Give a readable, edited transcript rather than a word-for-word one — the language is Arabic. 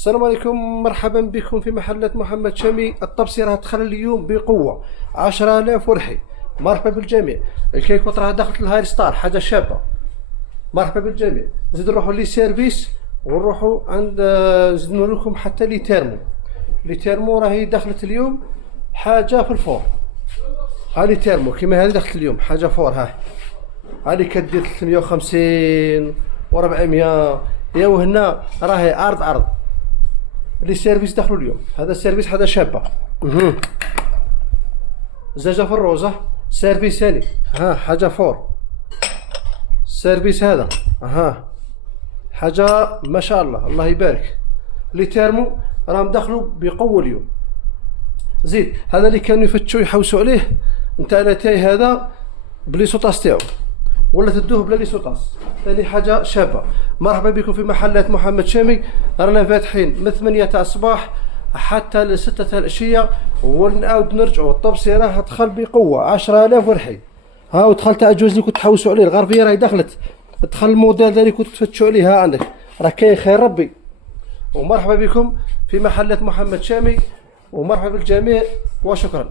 السلام عليكم، مرحبا بكم في محلات محمد شامي. التبصير دخل اليوم بقوة 10,000 ورحي. مرحبا بالجميع. الكيكوط راه دخلت الهاير ستار، حاجة شابة. مرحبا بالجميع. نزيد نروحوا لي سيرفيس ونروحوا عند نزيدو لكم حتى لي تيرمو. لي تيرمو راهي دخلت اليوم حاجة في الفور. هاني تيرمو كيما هذه دخلت اليوم حاجة فور. هاني كدير 350 و400. يا وهنا راهي عرض. لي سيرفيس دخلوا اليوم. هذا السيرفيس حاجه شابه. زجاجه في الروزه. سيرفيس ثاني حاجه فور. السيرفيس هذا حاجه ما شاء الله، الله يبارك. لي تيرمو راهم دخلوا بقوه اليوم. زيد هذا اللي كانوا يفتشوا يحوسوا عليه نتاع لاتاي، هذا بلي سوطاس تاعو ولا تدوه بلا لي سوطاس، ثاني حاجه شابه. مرحبا بكم في محلات محمد شامي. رانا فاتحين من 8 تاع الصباح حتى ل 6 تاع العشيه، ونعاود نرجعوا. التبصيره تدخل بقوه 10,000 ورحي. ودخل تاع الجوز اللي كنت تحوسوا عليه، الغربيه راهي دخلت. دخل الموديل اللي كنت تفتشوا عليه، عندك راه كاين خير ربي. ومرحبا بكم في محلات محمد شامي، ومرحبا بالجميع وشكرا.